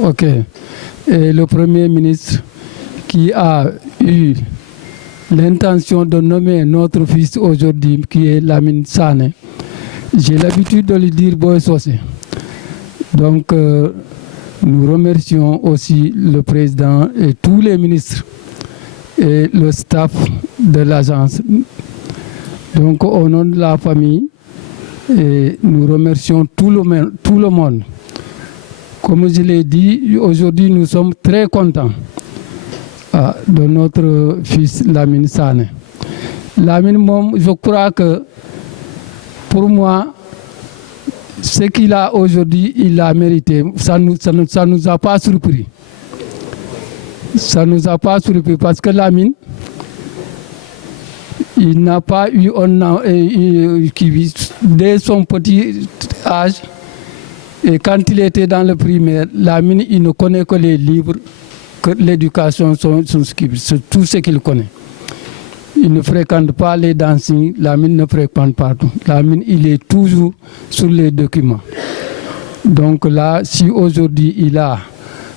Ok. Et le Premier ministre qui a eu l'intention de nommer notre fils aujourd'hui, qui est Lamine Sané, j'ai l'habitude de lui dire Boy Sosé. Donc, nous remercions aussi le président et tous les ministres et le staff de l'agence. Donc, au nom de la famille, et nous remercions tout le monde. Comme je l'ai dit, aujourd'hui, nous sommes très contents de notre fils Lamine Sané. Lamine, je crois que pour moi, ce qu'il a aujourd'hui, il l'a mérité. Ça nous a pas surpris. Ça nous a pas surpris parce que Lamine, il n'a pas eu dès son petit âge, et quand il était dans le primaire, Lamine, il ne connaît que les livres, que l'éducation, c'est tout ce qu'il connaît. Il ne fréquente pas les dancing, Lamine ne fréquente pas tout. Lamine, il est toujours sur les documents. Donc là, si aujourd'hui il a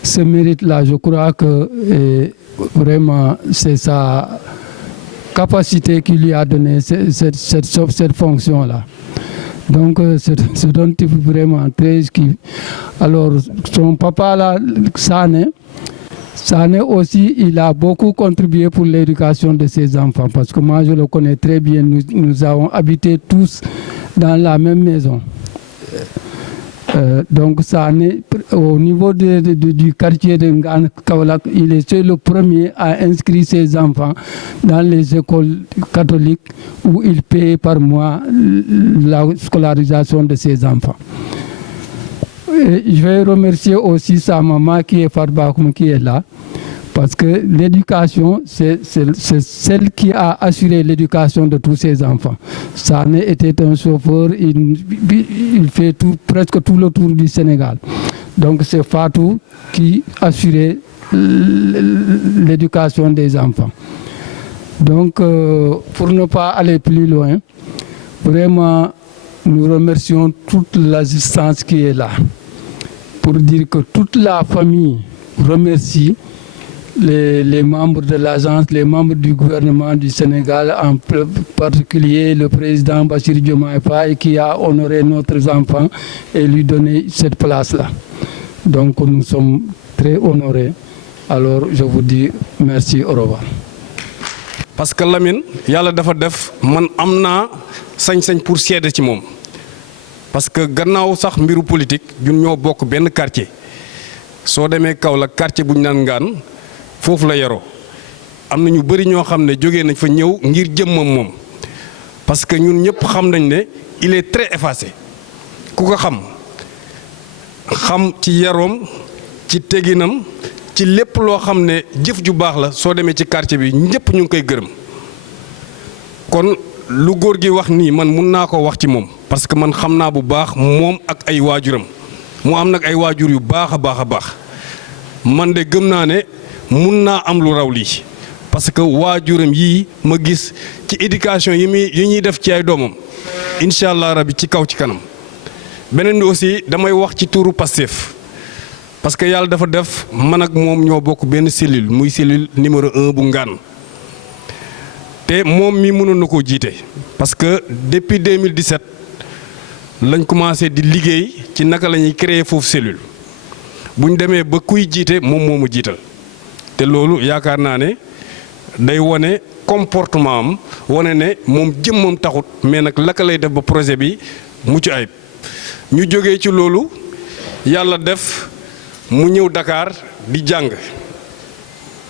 ce mérite-là, je crois que vraiment c'est sa capacité qui lui a donné cette fonction-là. Donc c'est un type vraiment très esquive. Alors son papa là, Sané aussi, il a beaucoup contribué pour l'éducation de ses enfants parce que moi je le connais très bien. Nous avons habité tous dans la même maison. Donc Sané, au niveau du quartier de Ngane Kaolack, il est le premier à inscrire ses enfants dans les écoles catholiques où il paye par mois la scolarisation de ses enfants. Et je vais remercier aussi sa maman qui est Farbakoum, qui est là, parce que l'éducation, c'est celle qui a assuré l'éducation de tous ses enfants. Sané était un chauffeur, il fait presque tout le tour du Sénégal. Donc c'est Fatou qui assurait l'éducation des enfants. Donc pour ne pas aller plus loin, vraiment nous remercions toute l'assistance qui est là, pour dire que toute la famille remercie les membres de l'agence, les membres du gouvernement du Sénégal, en particulier le président Bassirou Diomaye Faye qui a honoré notre enfant et lui donné cette place-là. Donc nous sommes très honorés. Alors je vous dis merci, au revoir. Parce que Lamine, yàlla dafa def man amna sañ-sañ pour seede ci mom. Parce que gannaaw sax mbiru politique ñun ñoo bokk benn quartier. Soo demee Kaolack quartier bu ñu naan Ngane foofu la yaroo. Am na ñu bëri ñoo xam ne jógee nañ fa ñëw ngir jëmmam moom. Parce que ñun ñëpp xam nañ ne il est très effacé. Ku ko xam ci yaroom ci teginam ci lépp loo xam ne jëf ju baax la soo demee ci quartier bi ñëpp ñu ngi koy gërëm. Kon lu góor gi wax nii man mun naa ko wax ci moom parce que man xam naa bu baax moom ak ay waajuram mu am nag ay waajur yu baax a baax a baax man de gëm naa ne mun naa am lu raw lii parce que waajuram yii ma gis ci éducation yi ñuy def ci ay doomam incha allah rabi ci kaw ci kanam. Beneen bi aussi damay wax ci tuuru Pastef parce que yàlla dafa def man ak moom ñoo bokk benn cellule muy cellule numéro 1 bu Ngane te moom mi mënoon na koo jiite parce que depuis 2017 lañ commencé di liggéey ci naka la ñuy créer foofu cellule bu ñu demee ba kuy jiite moom moo mu jiital te loolu yaakaar naa ne day wane comportement am wane ne moom jëmmam taxut mais nag laka lay def ba projet bi mucc ayib ñu jógee ci loolu yàlla def mu ñëw Dakar di jàng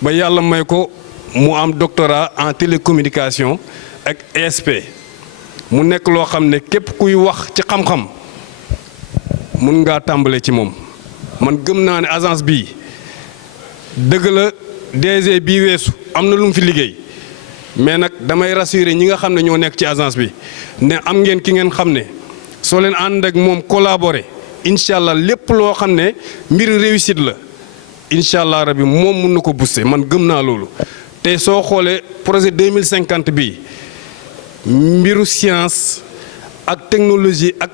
ba yàlla may ko mu am doctorat en télécommunication ak ESP mu nekk loo xam ne képp kuy wax ci xam-xam mun ngaa tàmbale ci moom man gëm naa ne agence bii dëgg la DG bii weesu am na lu mu fi liggéey mais nag damay rassurer ñi nga xam ne ñoo nekk ci agence bi ne am ngeen ki ngeen xam ne soo leen ànd ak moom collaborer incha allah lépp loo xam ne mbir réussite la incha allah rabi moom mun na ko booster man gëm naa loolu. te soo xoolee projet 2050 bi mbiru science ak technologie ak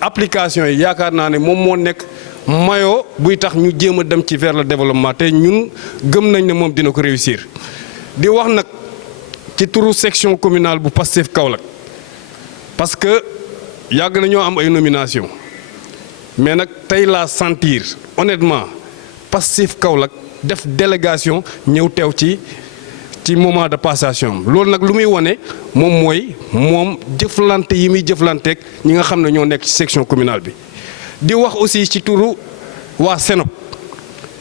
application yi yaakaar naa ne moom moo nekk maillot buy tax ñu jéem a dem ci vers le développement te ñun gëm nañ ne moom dina ko réussir di wax nag ci turu section communale bu Pastef Kaolack parce que yàgg nañoo am ay nomination mais nag tey laa sentir honnêtement Pastef Kaolack def délégation ñëw teew ci moment de passation loolu nag lu muy wane moom mooy moom jëflante yi muy jëflanteeg ñi nga xam ne ñoo nekk ci section communale bi di wax aussi ci turu waa SENOP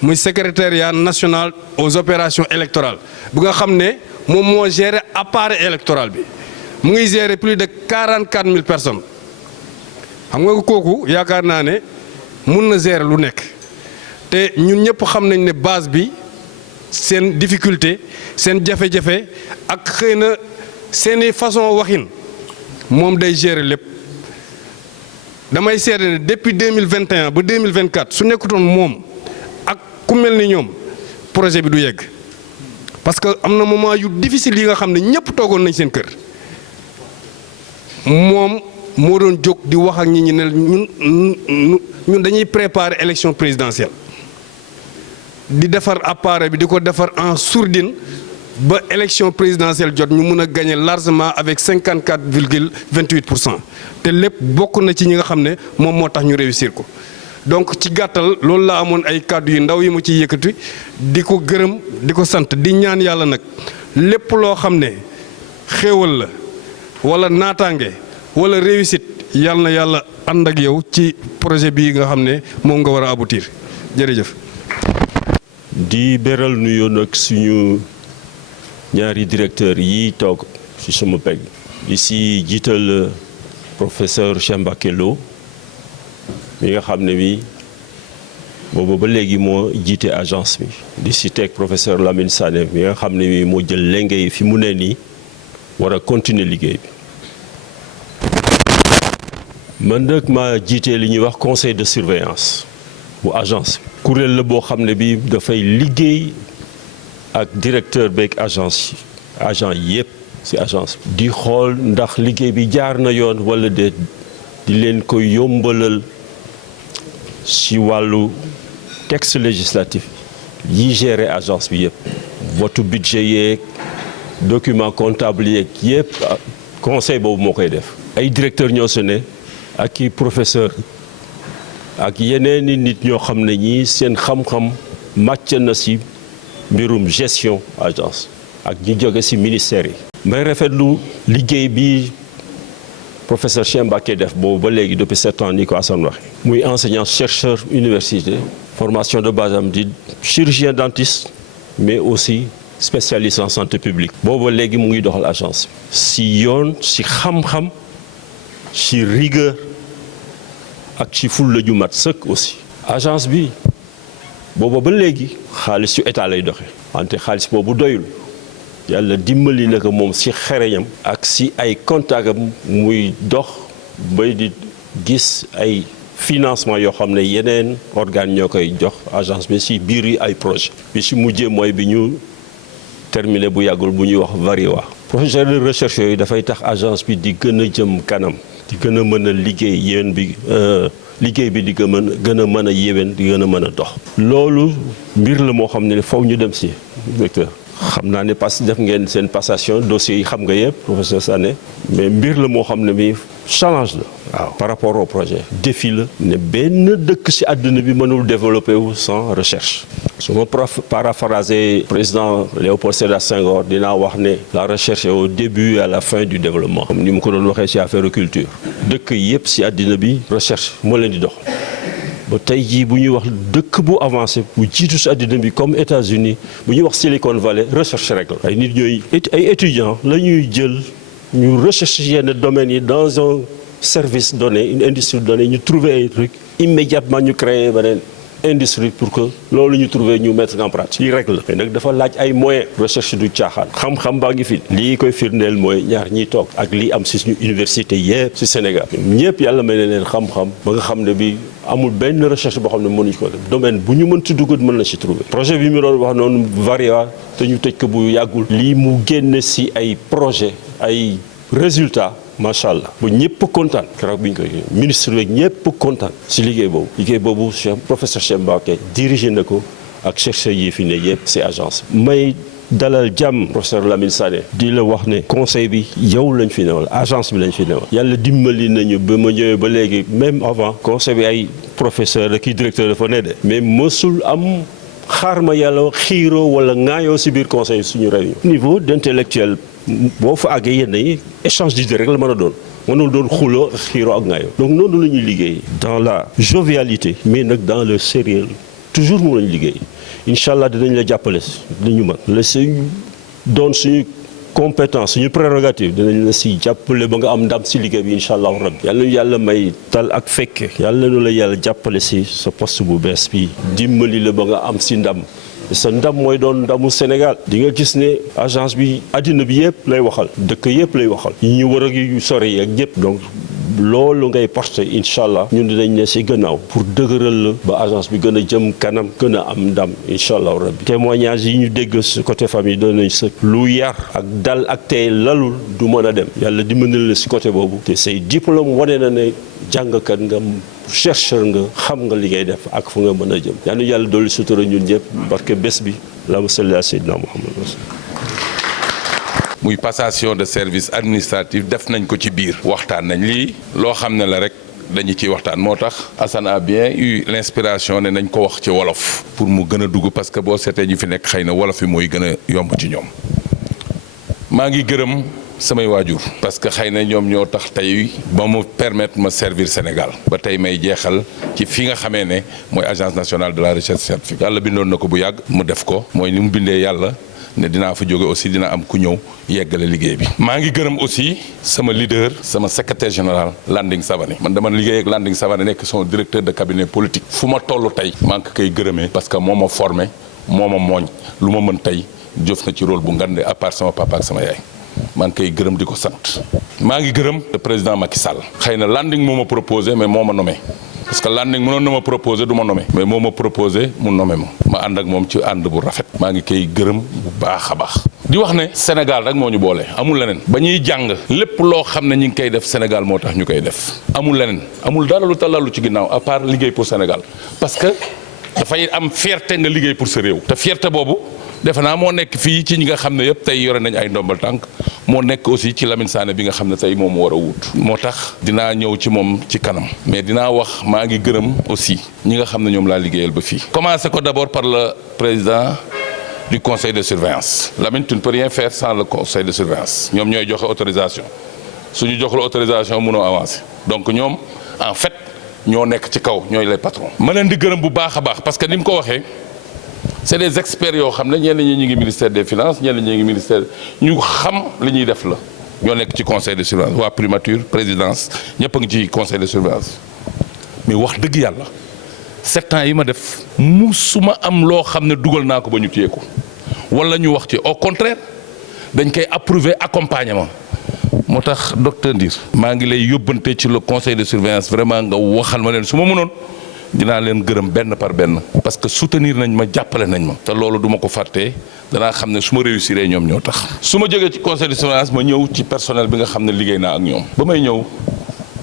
muy secrétariat national aux opérations électorales bu nga xam ne moom moo gérer appareil électoral bi mu ngi gérer plus de 44 000 personnes xam nga kooku yaakaar naa ne mun na gérer lu nekk te ñun ñëpp xam nañ ne base bi seen difficulté seen jafe-jafe ak xëy na seeni façon waxin moom day gérer lépp damay seede ne depuis 2021 ba 2024 su nekkutoon moom ak ku mel ni ñoom projet bi du yegg parce que am na moment yu difficile yi nga xam ne ñëpp toogoon nañ seen kër moom moo doon jóg di wax ak nit ñi ne ñun dañuy préparer élection présidentielle di defar appareil bi di ko defar en sourdine ba élection présidentielle jot ñu mun a gagner largement avec 54,28% te lépp bokk na ci ñi nga xam ne moom moo tax ñu réussir ko donc ci gàttal loolu laa amoon ay kàddu yu ndaw yi ma ciy yëkkati di ko gërëm di ko sant di ñaan yàlla nag lépp loo xam ne xéewal la wala naataange wala réussite yàlla na yàlla ànd ak yow ci projet bii nga xam ne moom nga war a aboutir jërëjëf. di beral nuyoo nag suñu ñaari directeur yi toog ci sama pegg di si jiital professeur Cheikh Mbacké Lo mi nga xam ne bi boobu ba léegi moo jiite agence bi di si teg professeur Lamine Sané mi nga xam ne bi moo jël lenge yi fi mu ne nii war a continuer liggéey bi man nag ma jiite li ñuy wax conseil de surveillance bu agence bi kuréel la boo xam ne bi dafay liggéey ak directeur beeg agent yépp ci agence bi di xool ndax liggéey bi jaar na yoon wala déet di leen koy yombalal ci wàllu texte législatif yi gérer agence bi yépp votu budget yeeg document comptable yeeg yépp conseil boobu moo koy def ay directeur ñoo se ne ak i professeur ak yeneen i nit ñoo xam ne ñii seen xam-xam màcc na ci mbirum gestion agence ak ñi jóge ci ministère yi. may rafetlu liggéey bi professeur Cheikh Mbacké def boobu ba léegi depuis 7 ans ni ko Assane waxe muy enseignant chercheur université formation de base am di chirurgien dentiste mais aussi spécialiste en santé publique. boobu ba léegi mu ngi doxal agence bi ci yoon ci xam-xam ci rigueur ak ci fulla ju mat sëkk aussi. agence bi booba ba léegi xaalis yu état lay doxe wante xaalis boobu doyul yàlla dimbali na ko moom ci xereñam ak ci ay contact muy dox bay di gis ay financement yoo xam ne yeneen organe ñoo koy jox agence bi ci biir yi ay projet bi ci mujjee mooy bi ñu terminé bu yàggul bu ñuy wax Variwa. projet de recherche yooyu dafay tax agence bi di gën a jëm kanam di gën a mën a liggéey yéen bi liggéey bi di gën a mën a yéwén di gën a mën a dox. loolu mbir la moo xam ne faw ñu dem ci directeur xam naa ne parce que def ngeen seen passation dossiers yi xam nga yëpp professeur Sané mais mbir la moo xam ne bi challenge la waaw par rapport au projet défi la ne benn dëkk ci àdduna bi mënul développer wu sans recherche. su ma paraphraser président Léopold Sédar Senghor dinaa wax ne la recherche est au début et à la fin du développement. comme ni mu ko doon waxee ci affaire culture dëkk yëpp ci àddina bi recherche moo leen di dox ba tey jii bu ñuy wax dëkk bu avancé bu jiitu ci àddina bi comme États-Unis bu ñuy wax Silicon Valley recherche rek la. ay nit ñooy ay étudiants la ñuy jël ñu recherche yenn domaines yi dans un service donné une industrie donnée ñu trouver ay trucs immédiatement ñu créer beneen industrie pour que loolu ñu trouvé ñu mettre en pratique yi rek la mais nag dafa laaj ay moyens recherche du caaxaan xam-xam baa ngi fi lii koy firndeel mooy ñaar ñiy toog ak lii am ci suñu université yëpp ci Sénégal ñëpp yàlla may na leen xam-xam ba nga xam ne bi amul benn recherche boo xam ne mënuñu ko def domaine bu ñu mën ci dugg mën na ci trouver projet bi mu doon wax noonu Varia te ñu tëj ko bu yàggul lii mu génn ci ay projet ay résultats macha allah ba ñëpp kontaan keroog bi ñu koy ministre beeg ñëpp kontaan si liggéey boobu professeur Cheikh Mbacké dirigé na ko ak chercheurs yi fi ne yëpp si agence may dalal jàmm professeur Lamine Sané di la wax ne conseil bi yow lañ fi newal agence bi lañ fi newal yàlla dimbali nañu ba ma ñëwee ba léegi même avant conseil bi ay professeur ak i directeur dafa ne de mais mësul am xaar ma yàlla xiiroo wala ŋaayoo si biir conseil suñu réunion niveau d'intellectuel boo fa àggee yenn yi échange d'idées rek la mën a doon mënul doon xuloo xiiroo ak ŋaayoo donc noonu la ñuy liggéey dans la jovialité mais nag dans le sérieux toujours moom la ñu liggéey incha allah dinañ la jàppale li ñu mën la suñu doon suñu compétence suñu prérogative dinañ la si jàppale ba nga am ndam si liggéey bi incha allah rabbi yàlla ñu yàlla may tal ak fekke yàlla nu la yàlla jàppale si sa poste bu bees bi dimbali la ba nga am si ndam sa ndam mooy doon ndamu Sénégal di nga gis ne agence bi àddina bi yëpp lay waxal dëkk yëpp lay waxal yi ñu war a yu sori yi ak ñëpp donc loolu ngay porté incha allah ñun dinañ ne si gannaaw pour dëgëral la ba agence bi gën a jëm kanam gën a am ndam incha allah rabbi témoignage yi ñu dégg si côté famille doon nañ sëkk lu yar ak dal ak tey lalul du mën a dem yàlla dimbali la si côté boobu te say diplôme wane na ne jàngkat nga chercheur nga xam nga li ngay def ak fu nga mën a jëm yàlla dolli sutura ñun ñëpp barke bés bi allahumma salli ala sayyidina Muhammad muy passation de service administratif def nañ ko ci biir waxtaan nañ lii loo xam ne la rek dañu ciy waxtaan moo tax Assane a bien eu l'inspiration ne nañ ko wax ci wolof pour mu gën a dugg parce que boo seetee ñu fi nekk xëy na wolof yi mooy gën a yomb ci ñoom maa ngi gërëm samay waajur parce que xëy na ñoom ñoo tax tey ba mu permettre ma servir Sénégal ba tey may jeexal ci fi nga xamee ne mooy agence nationale de la recherche scientifique yàlla bindoon na ko bu yàgg mu def ko mooy ni mu bindee yàlla ne dinaa fa jóge aussi dina am ku ñëw yeggale liggéey bi maa ngi gërëm aussi sama leader sama secrétaire général Landing Savané man dama liggéey ak Landing Savané nekk son directeur de cabinet politique fu ma toll tey maa ngi koy gërëmee parce que moo ma formé moo ma mooñ lu ma mën tey jëf na ci rôle bu ngande à part sama papa ak sama yaay maa ngi koy gërëm di ko sant maa ngi gërëm le président Macky Sall xëy na Landing moo ma proposé mais moo ma nommé parce que Landing mënoon na ma proposé du ma nommé mais moo ma proposé mu nommé ma ànd ak moom ci ànd bu rafet maa ngi koy gërëm bu baax a baax di wax ne Sénégal rek moo ñu boole amul leneen ba ñuy jàng lépp loo xam ne ñi ngi koy def Sénégal moo tax ñu koy def amul leneen amul dara lu talalu ci ginnaaw à part liggéey pour Sénégal parce que dafay am fierté nga liggéey pour sa réew te fierté boobu defe naa moo nekk fii ci ñi nga xam ne yëpp tey yore nañ ay ndombal tànk moo nekk aussi ci Lamine Sané bi nga xam ne tey moom war a wut moo tax dinaa ñëw ci moom ci kanam mais dinaa wax maa ngi gërëm aussi ñi nga xam ne ñoom laa liggéeyal ba fii commencé ko d'abord par le président du conseil de surveillance Lamine tu ne peux rien faire sans le conseil de surveillance ñoom ñooy joxe autorisation suñu joxul autorisation mënoo avancer donc ñoom en fait ñoo nekk ci kaw ñooy les patrons ma leen di gërëm bu baax a baax parce que ni mu ko waxee c'est des experts yoo xam ne ñenn ñi ñu ngi ministère des finances ñenn ñi ngi ministère ñu xam li ñuy def la ñoo nekk ci conseil de surveillance waa primature présidence ñëpp a ngi ci conseil de surveillance mais wax dëgg yàlla 7 ans yi ma def musuma am loo xam ne dugal naa ko ba ñu téye ko wala ñu wax ci au contraire dañ koy approuver accompagnement moo tax docteur Ndir maa ngi lay yóbbante ci le conseil de surveillance vraiment nga waxal ma leen su ma mënoon dinaa leen gërëm benn par benn parce que soutenir nañ ma jàppale nañ ma te loolu duma ko fàttee danaa xam ne su ma réussir ñoom ñoo tax su ma jógee ci conseil de surveillance ma ñëw ci personnel bi nga xam ne liggéey naa ak ñoom ba may ñëw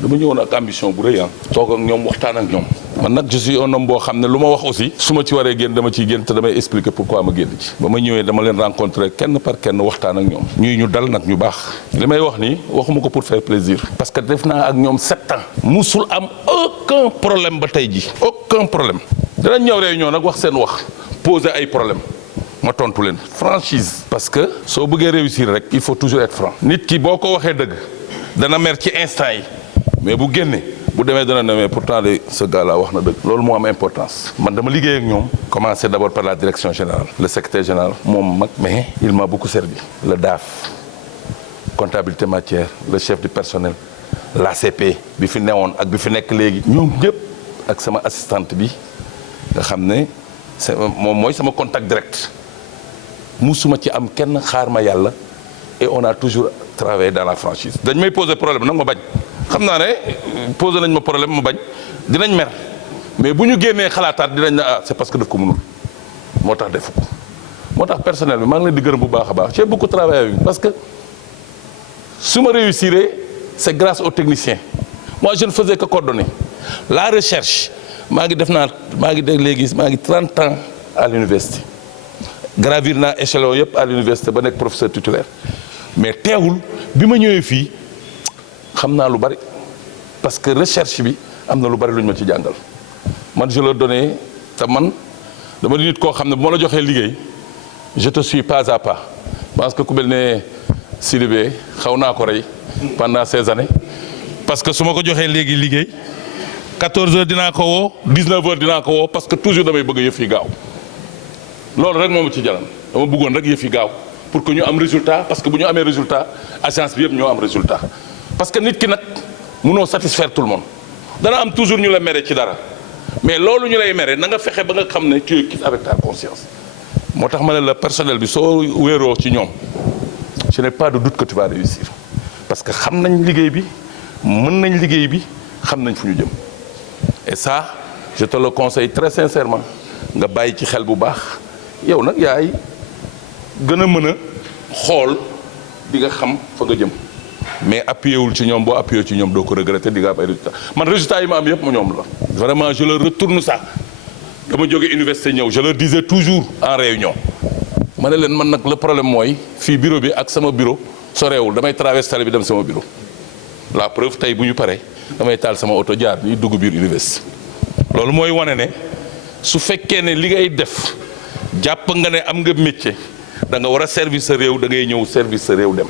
dama ñëwoon ak ambition bu rëy toog ak ñoom waxtaan ak ñoom man nag je suis un homme boo xam ne lu ma wax aussi su ma ci waree génn dama ciy génn te damay expliquer pourquoi ma génn ci ba ma ñëwee dama leen rencontrer kenn par kenn waxtaan ak ñoom ñuy ñu dal nag ñu baax li may wax nii waxuma ko pour faire plaisir parce que def naa ak ñoom 7 ans musul am aucun problème ba tey ji aucun problème danañ ñëw réunion nag wax seen wax poser ay problème ma tontu leen franchise parce que soo bëggee réussir rek il faut toujours être franc nit ki boo ko waxee dëgg dana mer ci instant yi mais bu génne bu demee dana ne mais pourtant de ce gars là wax na dëgg loolu moo am importance man dama liggéey ak ñoom commencé d'abord par la direction générale le secrétaire général moom mag mais il m'a beaucoup servi le DAF comptabilité matière le chef du personnel l'ACP bi fi newoon ak bi fi nekk léegi ñoom ñëpp ak sama assistante bi nga xam ne moom mooy sama contact direct musuma ci am kenn xaar ma yàlla et on a toujours travaillé dans la franchise dañ may poser problème nag ma bañ xam naa ne posé nañ ma problème ma bañ dinañ mer mais bu ñu génnee xalaataat dinañ ne ah c'est parce que daf ko mënul moo tax defu ko moo tax personnel bi maa ngi leen di gërëm bu baax a baax j'ai beaucoup travaillé avec parce que su ma réussiree c'est grâce aux techniciens. Moi je ne faisais que coordonner la recherche. maa ngi 30 ans à l'université gravir naa échelon yëpp à l'université ba nekk professeur titulaire mais teewul bi ma ñëwee fii xam naa lu bari parce que recherche bi am na lu bari lu ñu ma ci jàngal man je leur donnais te man dama di nit koo xam ne bu ma la joxee liggéey je te suis pas à pas parce que ku mel ne Sidibé xaw naa ko rey pendant ces années parce que su ma ko joxee léegi liggéey 14 heures dinaa ko woo 19 heures dinaa ko woo parce que toujours damay bëgg yëf yi gaaw loolu rek moom ci jalan dama bëggoon rek yëf yi gaaw pour que ñu am résultat parce que bu ñu amee résultat agence bi yëpp ñoo am résultat parce que nit ki nag mënoo satisfaire tout le monde dana am toujours ñu la mere ci dara mais loolu ñu lay mere na nga fexe ba nga xam ne tu es quitte avec ta conscience moo tax ma ne la personnel bi soo wéeroo ci ñoom je n'ai pas de doute que tu vas réussir parce que xam nañ liggéey bi mën nañ liggéey bi xam nañ fu ñu jëm et ça je te le conseille très sincèrement nga bàyyi ci xel bu baax yow nag yaay gën a mën a xool di nga xam fa nga jëm mais appuyé wul ci ñoom boo appuyé ci ñoom doo ko regretter di nga am ay résultats man résultats yi ma am yëpp ma ñoom la vraiment je leur retourne ça dama jóge université ñëw je leur disais toujours en réunion ma ne leen man nag le problème mooy fii bureau bi ak sama bureau soreewul damay traverser tali bi dem sama bureau la preuve tey bu ñu paree damay taal sama oto jaar ni dugg biir université loolu mooy wane ne su fekkee ne li ngay def jàpp nga ne am nga métier da nga war a service sa réew da ngay ñëw service sa réew dem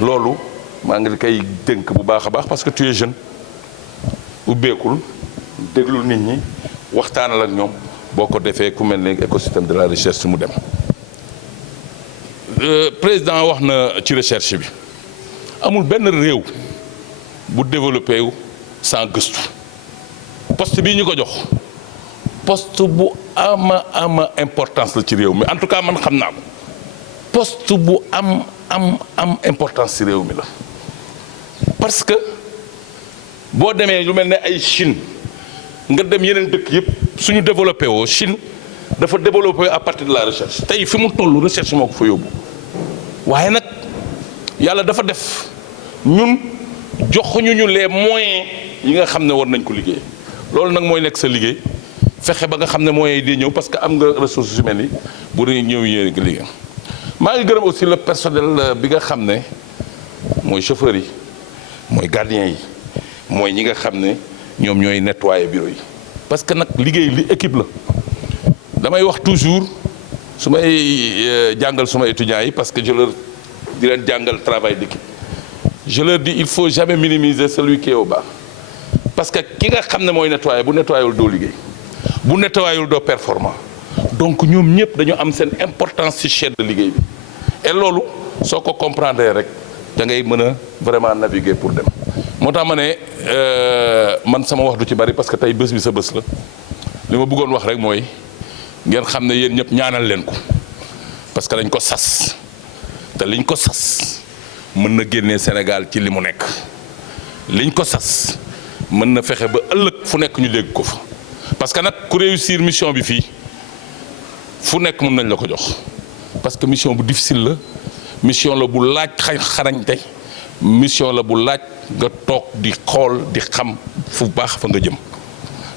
loolu maa ngi koy dénk bu baax a baax parce que tu es jeune ubbeekul déglul nit ñi waxtaanal ak ñoom boo ko defee ku mel ne écosystème de la recherche mu dem président wax na ci recherche bi amul benn réew bu développé wu sans gëstu poste bii ñu ko jox poste bu ama importance la ci réew mi en tout cas man xam naa ko poste bu am importance ci réew mi la parce que boo demee lu mel ne ay Chine nga dem yeneen dëkk yëpp suñu développé woo Chine dafa développé à partir de la recherche tey fi mu toll recherche moo ko fa yóbbu waaye nag yàlla dafa def ñun joxuñu ñu les moyens yi nga xam ne war nañ ko liggéey loolu nag mooy nekk sa liggéey fexe ba nga xam ne moyens yi di ñëw parce que am nga ressources humaines yi bu dee ñëw yéen a liggéey maa ngi gërëm aussi le personnel bi nga xam ne mooy chauffeurs yi mooy gardiens yi mooy ñi nga xam ne ñoom ñooy nettoyer bureau yi parce que nag liggéey li équipe la damay wax toujours su may jàngal suma étudiants yi parce que je leur di leen jàngal travail d'équipe je leur dis il faut jamais minimiser celui qui est au bas parce que ki nga xam ne mooy nettoyer bu nettoyewul doo liggéey bu nettoyewul doo performant donc ñoom ñëpp dañu am seen importance ci chaîne de liggéey bi et loolu soo ko comprendre rek da ngay mën a vraiment naviguer pour dem moo tax ma ne man sama wax du ci bari parce que tey bés bi sa bés la li ma bëggoon wax rek mooy ngeen xam ne yéen ñëpp ñaanal leen ko parce que dañ ko sas te liñ ko sas mën na génnee Sénégal ci li mu nekk liñ ko sas mën na fexe ba ëllëg fu nekk ñu dégg ko fa parce que nag ku réussir mission bi fii fu nekk mën nañ la ko jox parce que mission bu difficile la mission la bu laaj xarañte mission la bu laaj nga toog di xool di xam fu baax fa nga jëm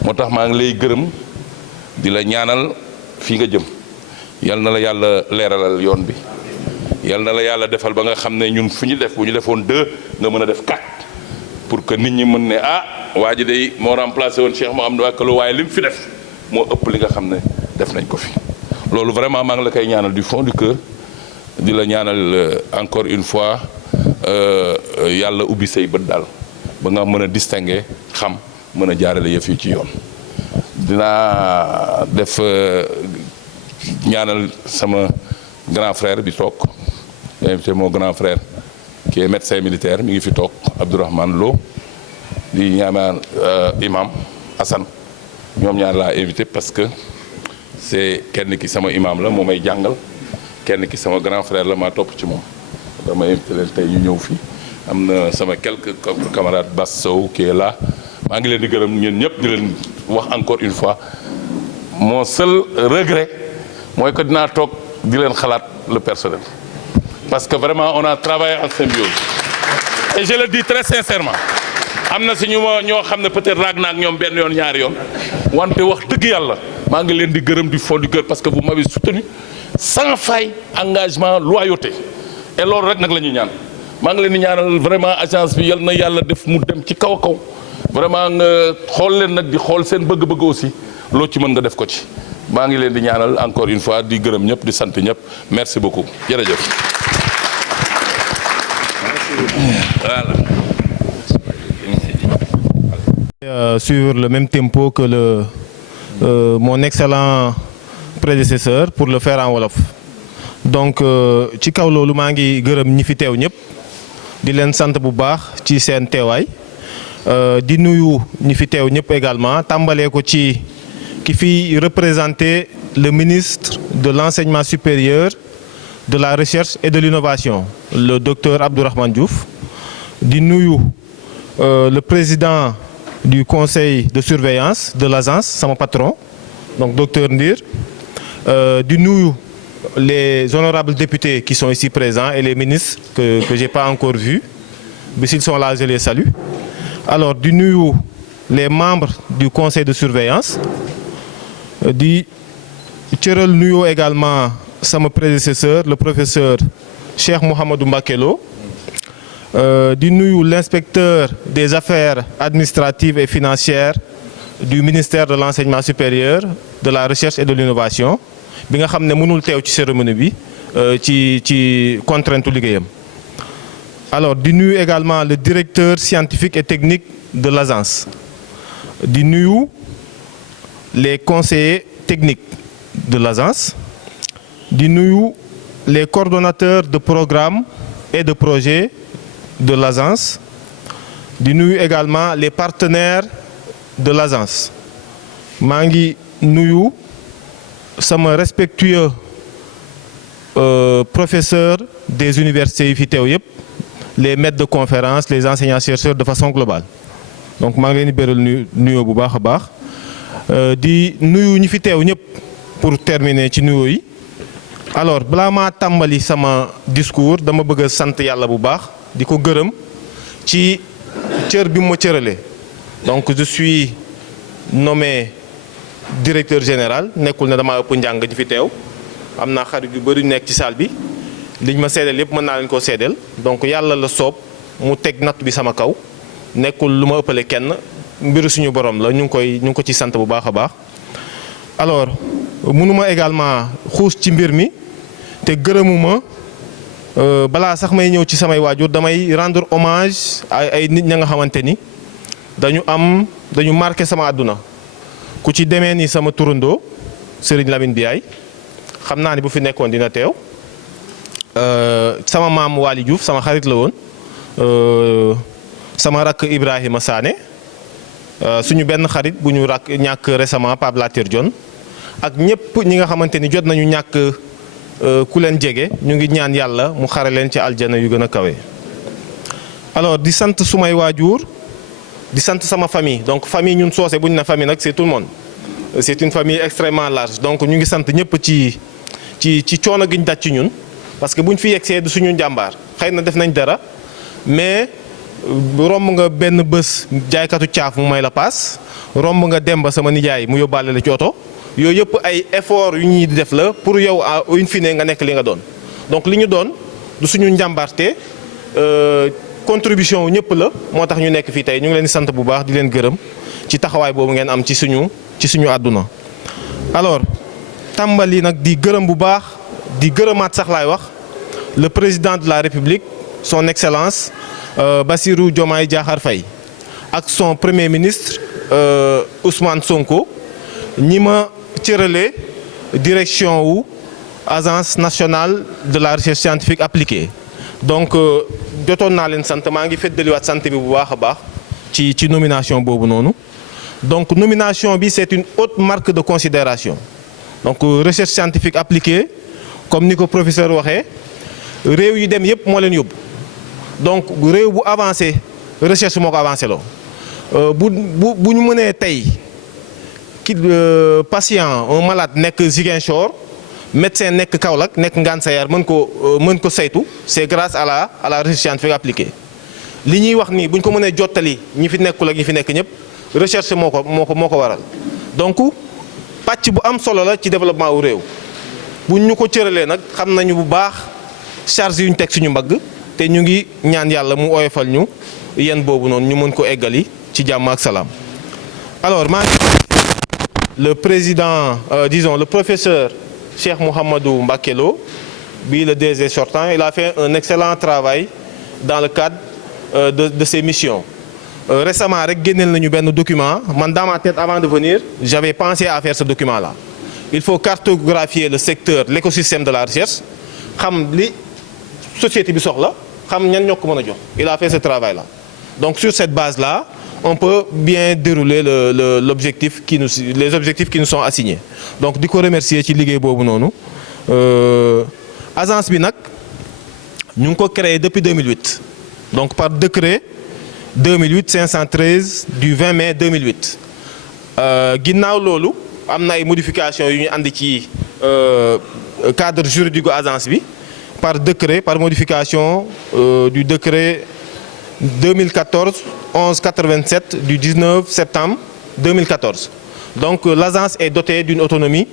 moo tax maa ngi lay gërëm di la ñaanal fii nga jëm yal na la yàlla leeralal yoon bi yal na la yàlla defal ba nga xam ne ñun fu ñu def bu ñu defoon 2 nga mën a def 4 pour que nit ñi mën ne ah waa ji day moo remplacé woon Cheikh Mouhamadou Wackalo waaye li mu fi def moo ëpp li nga xam ne def nañ ko fi loolu vraiment maa ngi la koy ñaanal du fond du cœur di la ñaanal encore une fois yàlla ubbi say bët daal ba nga mën a distinguer xam mën a jaarale yëf yi ci yoon dinaa def ñaanal sama grand frère bi toog invité mon grand frère qui est médecin militaire mi ngi fi toog Abdourahmane Lo di ñaanal imam Assane ñoom ñaar laa invité parce que c'est kenn ki sama imam la moo may jàngal kenn ki sama grand frère la maa topp ci moom dama invité leen tey ñu ñëw fii am na sama quelques camarades Bass Sow qui est là maa ngi leen di gërëm ñeen ñëpp di leen wax encore une fois mon seul regret mooy que dinaa toog di leen xalaat le personnel parce que vraiment on a travaillé en symbiose et je le dis très sincèrement am na si ñu ma ñoo xam ne peut-être raag naa ak ñoom benn yoon ñaari yoon wante wax dëgg yàlla maa ngi leen di gërëm du fond du cœur parce que vous m'avez soutenu sans faille, engagement, loyauté et loolu rek nag la ñuy ñaan maa ngi leen di ñaanal vraiment agence bi yal na yàlla def mu dem ci kaw a kaw vraiment nga xool leen nag di xool seen bëgg-bëgg aussi loo ci mën nga def ko ci maa ngi leen di ñaanal encore une fois di gërëm ñëpp di sant ñëpp merci beaucoup jërëjëf. Voilà. Suivre le même tempo que mon excellent prédécesseur pour le faire en wolof donc ci kaw loolu maa ngi gërëm ñi fi teew ñëpp di leen sant bu baax ci seen teewaay di nuyu ñi fi teew ñëpp également tàmbalee ko ci ki fi représenter le ministre de l'enseignement supérieur, de la recherche et de l'innovation, le docteur Abdourahmane Diouf, di nuyu le président du conseil de surveillance de l'agence, sama patron, donc docteur Ndir, di nuyu les honorables députés qui sont ici présents et les ministres que j'ai pas encore vus, mais s'ils sont là, je les salue. Alors di nuyu les membres du conseil de surveillance, di cëral nuyoo également sama prédécesseur le professeur Cheikh Mouhamadou Mbacké Lo, di nuyu l'inspecteur des affaires administratives et financières du ministère de l'enseignement supérieur, de la recherche et de l'innovation bi nga xam ne mënul teew ci cérémonie bi ci contrainte liggéeyam. Alors di nuyu également le directeur scientifique et technique de l'agence, di nuyu les conseillers techniques de l'agence, di nuyu les coordonnateurs de programmes et de projets de l'agence, di nuyu également les partenaires de l'agence. maa ngi nuyu sama respectueux professeurs des universités yi fi teew yëpp, les maîtres de conférences, les enseignants chercheurs de façon globale. donc maa ngi leen di beral nuyoo bu baax a baax di nuyu ñi fi teew ñëpp pour terminer ci nuyoo yi. alors balaa maa tàmbali sama discours dama bëgg a sant yàlla bu baax di ko gërëm ci cër bi ma cëralee. donc je suis nommé directeur général, nekkul ne dama ëpp njàng ñi fi teew, am naa xarit yu bëri nekk ci salle bi liñ ma seedeel yëpp mën naa leen koo seedeel. donc yàlla la soob mu teg natt bi sama kaw, nekkul lu ma ëppale kenn, mbiru suñu borom la, ñu ngi ko ci sant bu baax a baax. alors mënuma également xuus ci mbir mi te gërëmuma balaa sax may ñëw ci samay waajur damay rendre hommage ay nit ña nga xamante ni dañu marqué sama àdduna. ku ci demee ni sama turandoo Serigne Lamine Biaye, xam naa ni bu fi nekkoon dina teew. sama maam Waly Diouf sama xarit la woon, sama rakk Ibrahima Sané, suñu benn xarit bu ñu rakk ñàkk récemment Pape Latir Dione, ak ñëpp ñi nga xamante ni jot nañu ñàkk ku leen jege, ñu ngi ñaan yàlla mu xare leen ci aljana yu gën a kawe. alors di sant sumay waajur, di sant sama famille. donc famille ñun soose bu ñu ne famille nag c'est tout le monde, c'est une famille extrêmement large. donc ñu ngi sant ñëpp ci coono gi ñu daj ci ñun, parce que bu ñu fi yegsee du suñu njàmbaar, xëy na def nañ dara mais romb nga benn bés jaaykatu caaf mu may la paas, romb nga dem ba sama nijaay mu yóbbaale la ci oto, yooyu yëpp ay effort yu ñuy def la pour yow in fine nga nekk li nga doon. donc li ñu doon du suñu njàmbaarte, contribution wu ñëpp la, moo tax ñu nekk fii tey. ñu ngi leen di sant bu baax di leen gërëm ci taxawaay boobu ngeen am ci suñu àdduna. alors tàmbali nag di gërëm bu baax, di gërëmaat sax laay wax le président de la République, son excellence Bassirou Diomaye Diakhar Faye, ak son premier ministre Ousmane Sonko, ñi ma cëralee direction wu agence nationale de la recherche scientifique appliquée. donc jotoon naa leen sant, maa ngi feddaliwaat sant bi bu baax a baax ci nomination boobu noonu. donc nomination bi c'est une haute marque de considération. donc recherche scientifique appliquée, comme ni ko professeur waxee, réew yi dem yëpp moo leen yóbbu. donc réew bu avancé recherche moo ko avancé loo. bu ñu mënee tey patient, un malade nekk Ziguinchor, médecin nekk Kaolack, nekk Ngane Sayar mën ko saytu, c'est grâce à la recherche scientifique appliquée. li ñuy wax nii bu ñu ko mënee jottali ñi fi nekkul ak ñi fi nekk ñëpp recherche moo ko waral donc pàcc bu am solo la ci développement wu réew bu ñu ko cëralee nag xam nañu bu baax charge yu ñu teg suñu mbagg te ñu ngi ñaan yàlla mu oyofal ñu yéen boobu noonu ñu mën ko eggali ci jàmm ak salaam. alors maa ngi le président disons le professeur Cheikh Mouhamadou Mbacké Lo bii le DG sortant il a fait un excellent travail dans le cadre de ses missions. Récemment rek génneel nañu benn document man dans ma tête avant de venir j'avais pensé à faire ce document là. Il faut cartographier le secteur l'écosystème de la recherche xam li société bi soxla xam ñan ñoo ko mën a jox. Il a fait ce travail là. Donc sur cette base là on peut bien dérouler les objectifs qui nous sont assignés. Donc di ko remercier ci liggéey boobu noonu agence bi nag ñu ngi ko créé depuis 2008 donc par décret 513 du 20 mai 2008 ginnaaw loolu am na ay modifications yu ñu andi ci cadre juridique gu agence bi par décret par modification du décret 2014-1187 du 19 septembre 2014 donc l'agence est dotée d'une autonomie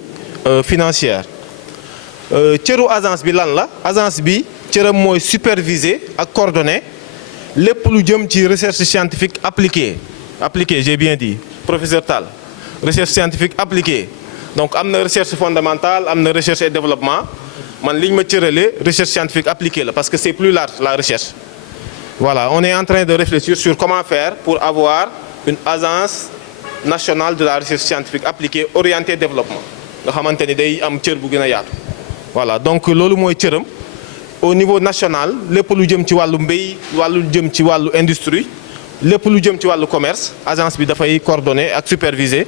financière cëru agence bi lan la agence bi cëram mooy superviser ak coordonner lépp lu jëm ci recherche scientifique appliquée j'ai bien dit professeur Tall recherche scientifique appliquée donc am na recherche fondamentale am na recherche et développement man li ñu ma cëralee recherche scientifique appliquée la parce que c'est plus large la recherche. Voilà, on est en train de réfléchir sur comment faire pour avoir une agence nationale de la recherche scientifique appliquée orientée développement nga xamante ni day am cër bu gën a yaatu. Voilà donc loolu mooy cëram au niveau national lépp lu jëm ci wàllu mbéy wàllu jëm ci wàllu industrie lépp lu jëm ci wàllu commerce agence bi dafay coordonner ak superviser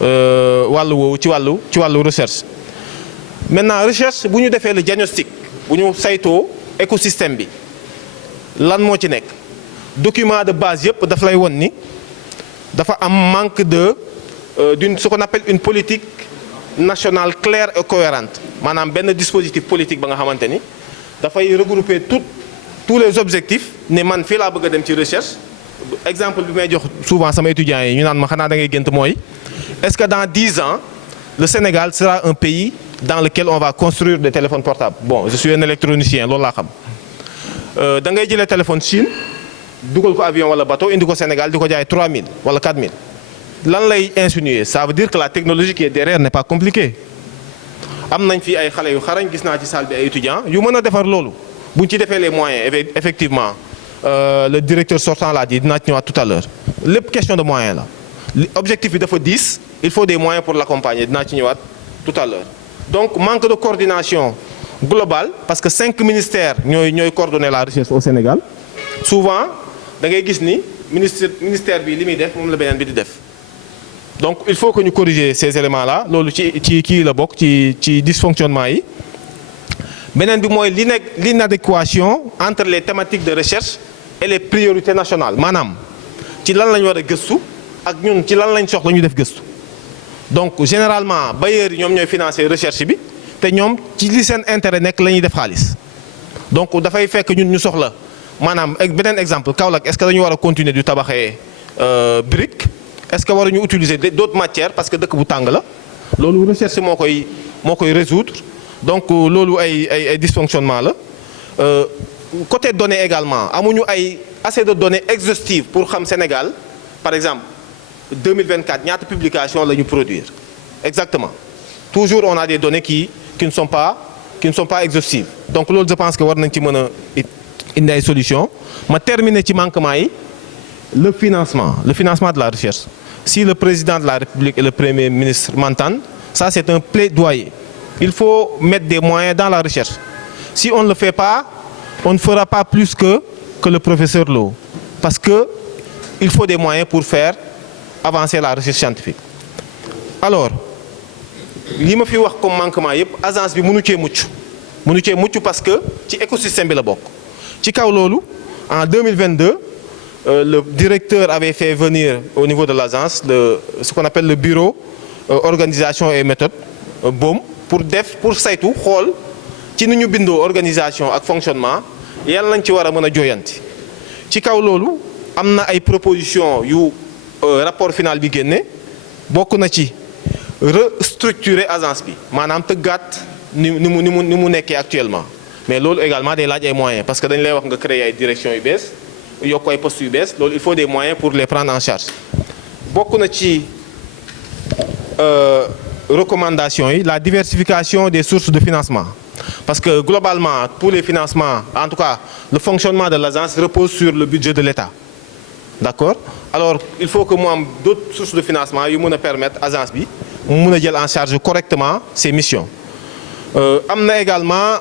wàllu woowu ci wàllu recherche. Maintenant recherche bu ñu defee le diagnostic bu ñu saytoo écosystème bi. lan moo ci nekk document de base yëpp daf lay won ni dafa am manque d'une ce qu'on appelle une politique nationale claire et cohérente maanaam benn dispositif politique ba nga xamante ni dafay regrouper tous les objectifs ne man fii laa bëgg a dem ci recherche exemple bi may jox souvent sama étudiants yi ñu naan ma xanaa da ngay gént mooy est-ce que dans 10 ans le Sénégal sera un pays dans lequel on va construire des téléphones portables bon je suis un électronicien loolu laa xam. Da ngay jëlee téléphone Chine dugal ko avion wala bateau indi ko Sénégal di ko jaay 3000 wala 4000 lan lay insinuer ça veut dire que la technologie qui est derrière n'est pas compliquée am nañ fi ay xale yu xarañ gis naa ci salle bi ay étudiants yu mën a defar loolu bu ñu ci defee les moyens effectivement le directeur sortant l'a dit dinaa ci ñëwaat tout à l'heure lépp question de moyens la objectif bi dafa 10 il faut des moyens pour l'accompagner dinaa ci ñëwaat tout à l'heure donc manque de coordination global parce que 5 ministères ñooy coordonner la recherche au Sénégal souvent da ngay gis ni ministère bi li muy def moom la beneen bi di def donc il faut que ñu corriger ces éléments là loolu ci kii la bokk ci dysfonctionnement yi beneen bi mooy l'inadéquation entre les thématiques de recherche et les priorités nationales maanaam ci lan la ñu war a gëstu ak ñun ci lan lañ soxla ñu def gëstu donc généralement bailleurs yi ñoom ñooy financer recherche bi te ñoom ci li seen intérêt nekk la ñuy def xaalis donc dafay fekk ñun ñu soxla maanaam beneen exemple Kaolack est-ce que dañu war a continuer du tabaxee brique est-ce que waruñu utiliser d'autres matières parce que dëkk bu tàng la loolu recherche moo koy résoudre donc loolu ay dysfonctionnement la côté données également amuñu assez de données exhaustives pour xam Sénégal par exemple 2024 ñaata publication la ñu produire exactement toujours on a des données qui ne sont pas exhaustives donc loolu je pense que war nañ ci mën a indi ay solutions ma terminer ci manquement yi le financement de la recherche si le président de la République et le premier ministre m'entendent ça c'est un plaidoyer il faut mettre des moyens dans la recherche si on ne le fait pas on ne fera pas plus que le professeur Lo parce que il faut des moyens pour faire avancer la recherche scientifique alors li ma fi wax comme manquement yëpp agence bi mënu cee mucc parce que ci écosystème bi la bokk ci kaw loolu en 2022 le directeur avait fait venir au niveau de l'agence ce qu'on appelle le bureau organisation et méthode BOM pour saytu xool ci ni ñu bindoo organisation ak fonctionnement yàlla lañ ci war a mën a jooyanti ci ci kaw loolu am na ay propositions yu rapport final bi génne bokk na ci restructurer agence bi maanaam tëggaat ni mu nekkee actuellement mais loolu également day laaj ay moyens parce que dañ lay wax nga créer ay directions yu bees yokk ay postes yu bees loolu il faut des moyens pour les prendre en charge bokk na ci recommandations yi la diversification des sources de financement parce que globalement tous les financements en tout cas le fonctionnement de l'agence repose sur le budget de l'État d'accord alors il faut que mu am d'autres sources de financement yu mën a permettre agence bi mu mën a jël en charge correctement ses missions am na également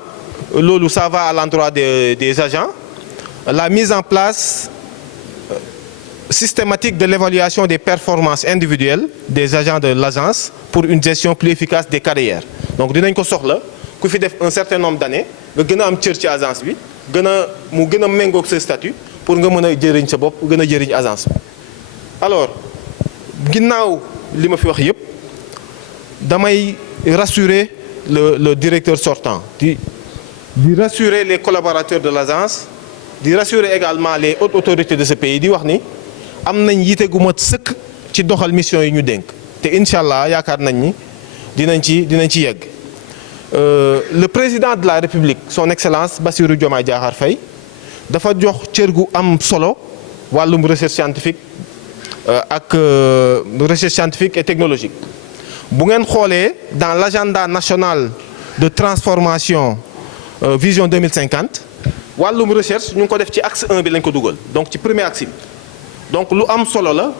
loolu ça va à l'endroit des agents la mise en place systématique de l'évaluation des performances individuelles des agents de l'agence pour une gestion plus efficace des carrières donc dinañ ko soxla ku fi def un certain nombre d'années nga gën a am cër ci agence bi mu gën a méngoog sa statut pour nga mën a jëriñ sa bopp gën a jëriñ agence bi alors ginnaaw li ma fi wax yépp damay rassurer le directeur sortant di rassurer les collaborateurs de l'agence di rassurer également les hautes autorités de ce pays di wax ni am nañ yite gu mat sëkk ci doxal mission yi ñu dénk te incha allah yaakaar nañ ni dinañ ci yegg le président de la République son excellence Bassirou Diomaye Diakhar Faye dafa jox cër gu am solo wàllum recherche scientifique ak recherche scientifique et technologique bu ngeen xoolee dans l'agenda national de transformation vision 2050 wàllum recherche ñu ngi ko def ci axe 1 bi lañ ko dugal donc ci premier axe bi donc lu am solo la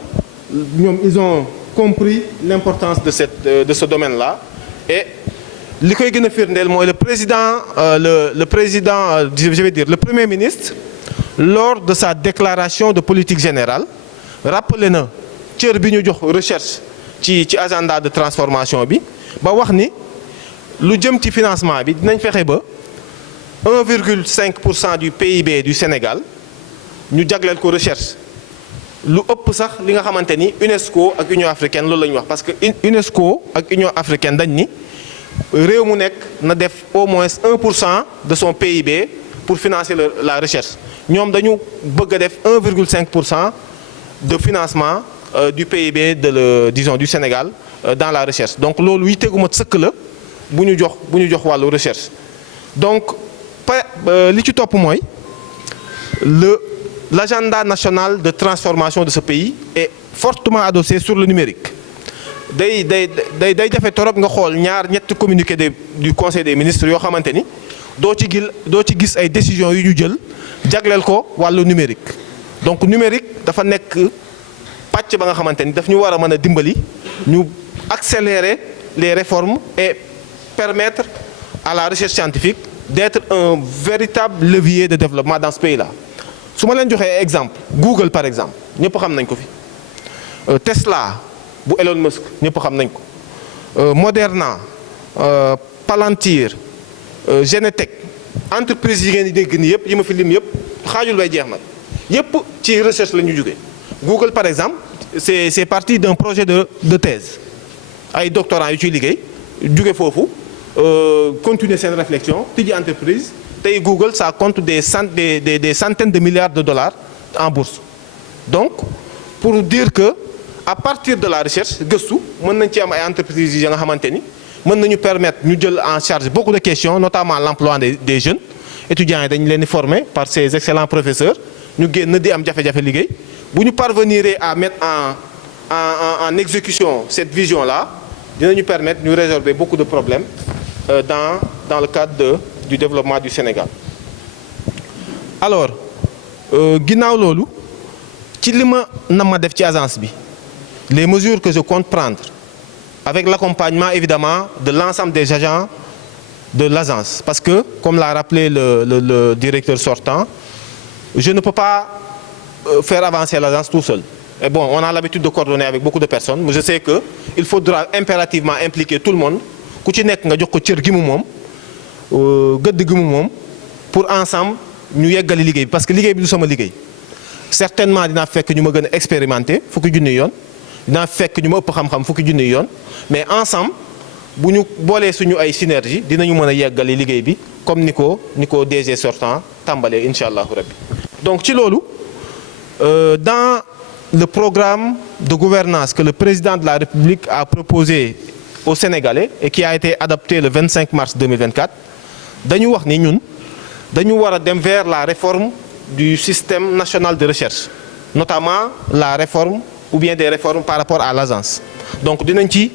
ñoom ils ont compris l'importance de ce domaine-là et li koy gën a firndeel mooy le premier ministre lors de sa déclaration de politique générale rappelé na cër bi ñu jox recherche ci agenda de transformation bi ba wax ni lu jëm ci financement bi dinañ fexe ba 1,5% du PIB du Sénégal ñu jagleel ko recherche lu ëpp sax li nga xamante ni UNESCO ak Union africaine loolu la ñu wax parce que UNESCO ak Union africaine dañ ni réew mu nekk na def au moins 1% de son PIB pour financer la recherche ñoom dañu bëgg a def 1,5% de financement du PIB disons du Sénégal dans la recherche donc loolu yitte gu mat sëkk la bu ñu jox wàllu recherche donc li ci topp mooy l'agenda national de transformation de ce pays est fortement adossé sur le numérique day jafe torop nga xool ñetti communiqué du conseil des ministres yoo xamante ni doo ci gis ay décisions yu ñu jël jagleel ko wàllu numérique donc numérique dafa nekk pàcc ba nga xamante ni daf ñu war a mën a dimbali ñu accélérer les réformes et permettre à la recherche scientifique d'être un véritable levier de développement dans ce pays-là su ma leen joxee exemple Google par exemple ñëpp xam nañ ko fi Tesla bu Elon Musk ñëpp xam nañ ko Moderna Palantir Genentech entreprise yi ngeen di dégg nii yëpp yi ma fi lim yëpp xaajul bay jeex nag yëpp ci recherche la ñu jógee Google par exemple c'est parti d'un projet de thèse ay doctorants yu ciy liggéey jóge foofu continuer seen réflexion tijji entreprise tey Google ça compte des centaines de milliards de dollars en bourse donc pour dire que à partir de la recherche gëstu mën nañ ci am ay entreprises yi nga xamante ni mën nañu permettre ñu jël en charge beaucoup de questions notamment l'emploi des jeunes étudiants yi dañu leen di former par ces excellents professeurs ñu génn di am jafe-jafe liggéey bu ñu parvenir à mettre en exécution cette vision-là dinañu permettre ñu résorber beaucoup de problèmes dans le cadre du développement du Sénégal alors ginnaaw loolu ci li ma def ci agence bi les mesures que je compte prendre avec l'accompagnement évidemment de l'ensemble des agents de l'agence parce que comme l'a rappelé le directeur sortant je ne peux pas faire avancer l'agence tout seul et bon on a l'habitude de coordonner avec beaucoup de personnes mais je sais que il faudra impérativement impliquer tout le monde ku ci nekk nga jox ko cër gi mu moom gëdd gi mu moom pour ensemble ñu yeggali liggéey bi parce que liggéey bi du sama liggéey certainement dinaa fekk ñu ma gën a expérimenter fukki junni yoon dinaa fekk ñu ma ëpp xam-xam fukki junni yoon mais ensemble bu ñu boolee suñu ay synergie dinañu mën a yeggali liggéey bi comme ni ko DG sortant tàmbalee incha allahu rabbi donc ci loolu dans le programme de gouvernance que le président de la République a proposé aux Sénégalais et qui a été adopté le 25 mars 2024, dañu wax ni ñun dañu war a dem vers la réforme du système national de recherche, notamment la réforme ou bien des réformes par rapport à l'agence. Donc dinañ ci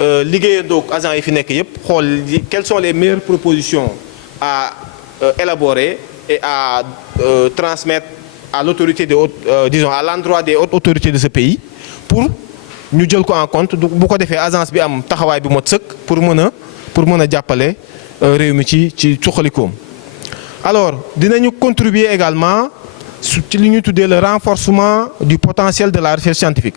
liggéeyandoo agents yi fi nekk yépp xool quelles sont les meilleures propositions à élaborer et à transmettre à l'autorité des hautes, disons à l'endroit des hautes autorités de ce pays pour ñu jël ko en compte bu ko defee agence bi am taxawaay bi mot sëkk pour mën a jàppale réew mi ci suqalikoom. Alors dinañu contribuer également ci li ñu tuddee le renforcement du potentiel de la recherche scientifique.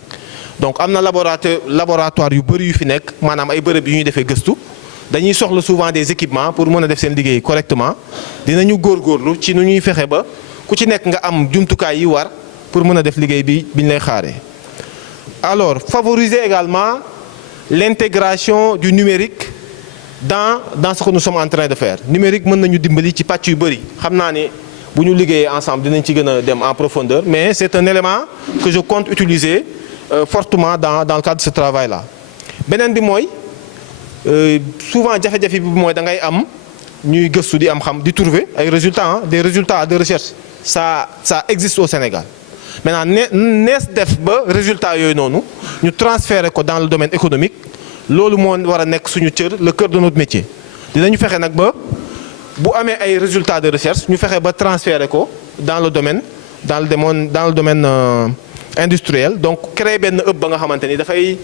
Donc am na laboratoire yu bëri yu fi nekk maanaam ay bërëb yu ñuy defee gëstu dañuy soxla souvent des équipements pour mën a def seen liggéey correctement. Dinañu góorgóorlu ci nu ñuy fexe ba ku ci nekk nga am jumtukaay yi war pour mën a def liggéey bi biñ lay xaaree. Alors favoriser également l'intégration du numérique dans ce que nous sommes en train de faire. Numérique mën nañu dimbali ci pàcc yu bëri xam naa ne bu ñu liggéeyee ensemble dinañ ci gën a dem en profondeur, mais c'est un élément que je compte utiliser fortement dans le cadre de ce travail-là. Beneen bi mooy souvent jafe-jafe bi mooy da ngay am ñuy gëstu di am xam di trouver ay résultats des résultats de recherche ça existe au Sénégal. Maintenant nees def ba résultats yooyu noonu ñu transférer ko dans le domaine économique loolu moo war a nekk suñu cër le cœur de notre métier. Dinañu fexe nag ba bu amee ay résultats de recherche ñu fexe ba transférer ko dans le domaine industriel, donc créer benn ëpp ba nga xamante ni dafay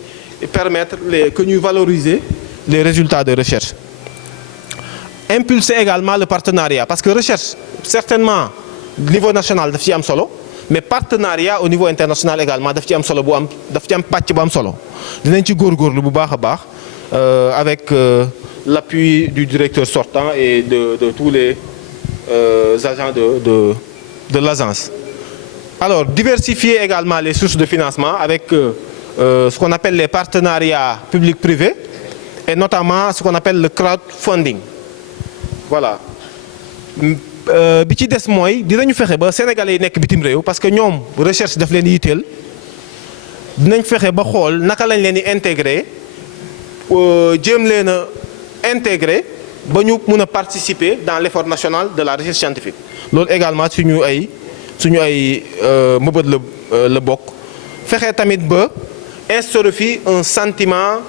permettre que ñuy valoriser les résultats de recherche. Impulser également le partenariat parce que recherche certainement niveau national daf ci am solo mais partenariat au niveau international également daf ci am solo daf ci am pàcc bu am solo. Dinañ ci góorgóorlu bu baax a baax avec l'appui du directeur sortant et de tous les agents de l'agence. Alors, diversifier également les sources de financement avec ce qu'on appelle les partenariats publics-privés et notamment ce qu'on appelle le crowdfunding. Voilà. Bi ci des mooy dinañu fexe ba sénégalais yi nekk bitim réew parce que ñoom recherche daf leen yitteel dinañ fexe ba xool naka lañ leen di intégrer jéem leen a intégrer ba ñu mun a participer dans l'effort national de la recherche scientifique. Loolu également suñu ay mëbët la bokk fexe tamit ba instaurer fii un sentiment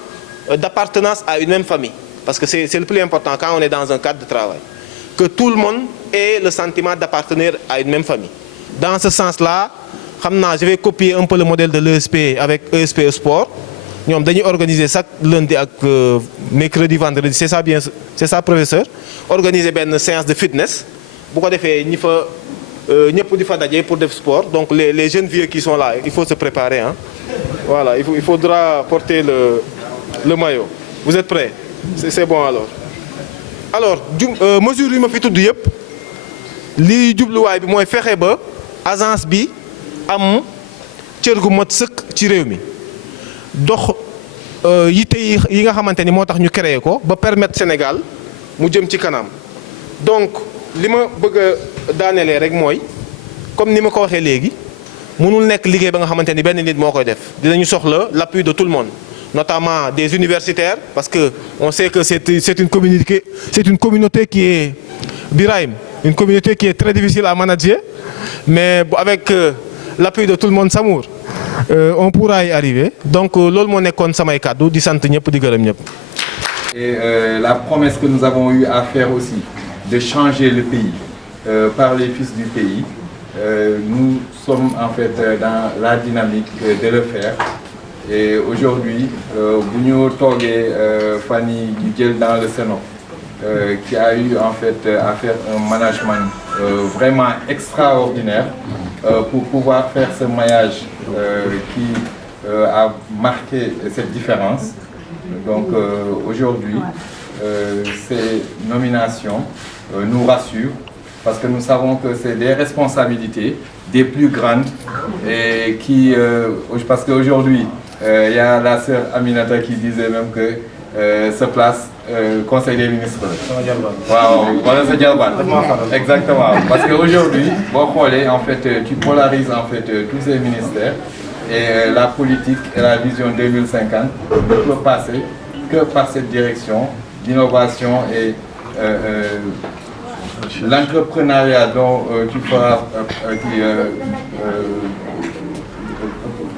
d'appartenance à une même famille parce que c'est le plus important quand on est dans un cadre de travail que tout le monde ait le sentiment d'appartenir à une même famille. Dans ce sens-là je vais copier un peu le modèle de l'ESP avec ESP Sport. ñoom dañuy organiser chaque lundi ak mercredi vendredi c'est ça professeur organiser benn séance de fitness bu ko defee ñi fa ñëpp di fa daje pour def sport donc les jeunes vieux qui sont là il faut se préparer hein. Voilà il faudra porter le maillot. Vous êtes prêts? C'est bon alors mesure yi ma fi tudd yëpp lii jubluwaay bi mooy fexe ba agence bi am cër gu mot sëkk ci réew mi dox yitte yi nga xamante ni moo tax ñu créé ko ba permettre Sénégal mu jëm ci kanam. Donc li ma bëgg a daanelee rek mooy comme ni ma ko waxee léegi mënul nekk liggéey ba nga xamante ni benn nit moo koy def dinañu soxla l'appui de tout le monde notamment des universitaires parce que on sait que c'est une communauté qui est Birahim, une communauté qui est très difficile à manager mais avec l'appui de tout le monde Samour on pourra y arriver donc loolu moo nekkoon samay kàddu di sant ñëpp di gërëm ñëpp. Et la promesse que nous avons eu à faire aussi de changer le pays par les fils du pays nous sommes en fait dans la dynamique de le faire et aujourd'hui bu ñu toogee fan yi ñu jël dans le Sénat qui a eu en fait à faire un management vraiment extraordinaire pour pouvoir faire ce maillage qui a marqué cette différence. Donc aujourd'hui, ces nominations nous rassurent parce que nous savons que c'est des responsabilités des plus grandes et qui, parce qu'aujourd'hui, il y a la sœur Aminata qui disait même que cette place conseil des ministres. Waaw, voilà sa jarbaat. Exactement. Parce qu'aujourd'hui, boo xoolee en fait tu polarises en fait tous ces ministères et la politique et la vision 2050 ne peut passer que par cette direction d'innovation et l'entrepreneuriat dont tu feras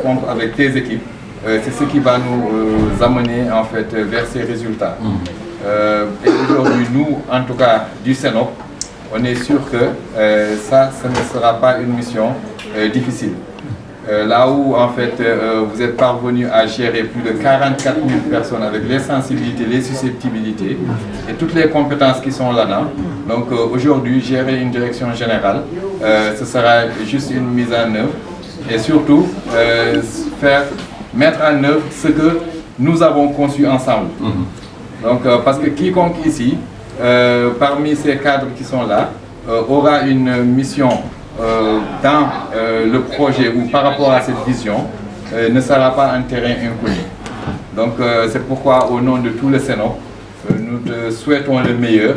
compte avec tes équipes. C'est ce qui va nous amener en fait vers ces résultats. Et aujourd'hui, nous, en tout cas du Sénop, on est sûr que ça ne sera pas une mission difficile. Là où en fait vous êtes parvenu à gérer plus de 44 000 personnes avec les sensibilités, les susceptibilités et toutes les compétences qui sont là-dedans. Donc aujourd'hui, gérer une direction générale, ce sera juste une mise en œuvre et surtout mettre en œuvre ce que nous avons conçu ensemble. Donc parce que quiconque ici, parmi ces cadres qui sont là, aura une mission dans le projet ou par rapport à cette vision, ne sera pas un terrain inconnu. Donc c'est pourquoi au nom de tout le Sénop, nous te souhaitons le meilleur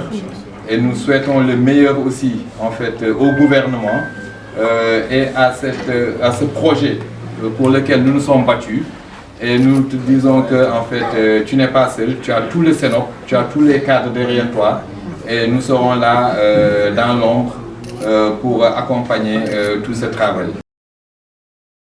et nous souhaitons le meilleur aussi en fait au gouvernement et à ce projet pour lequel nous nous sommes battus. Et nous te disons que en fait tu n'es pas seul, tu as tout le Sénop, tu as tous les cadres derrière toi et nous serons là dans l'ombre pour accompagner tout ce travail.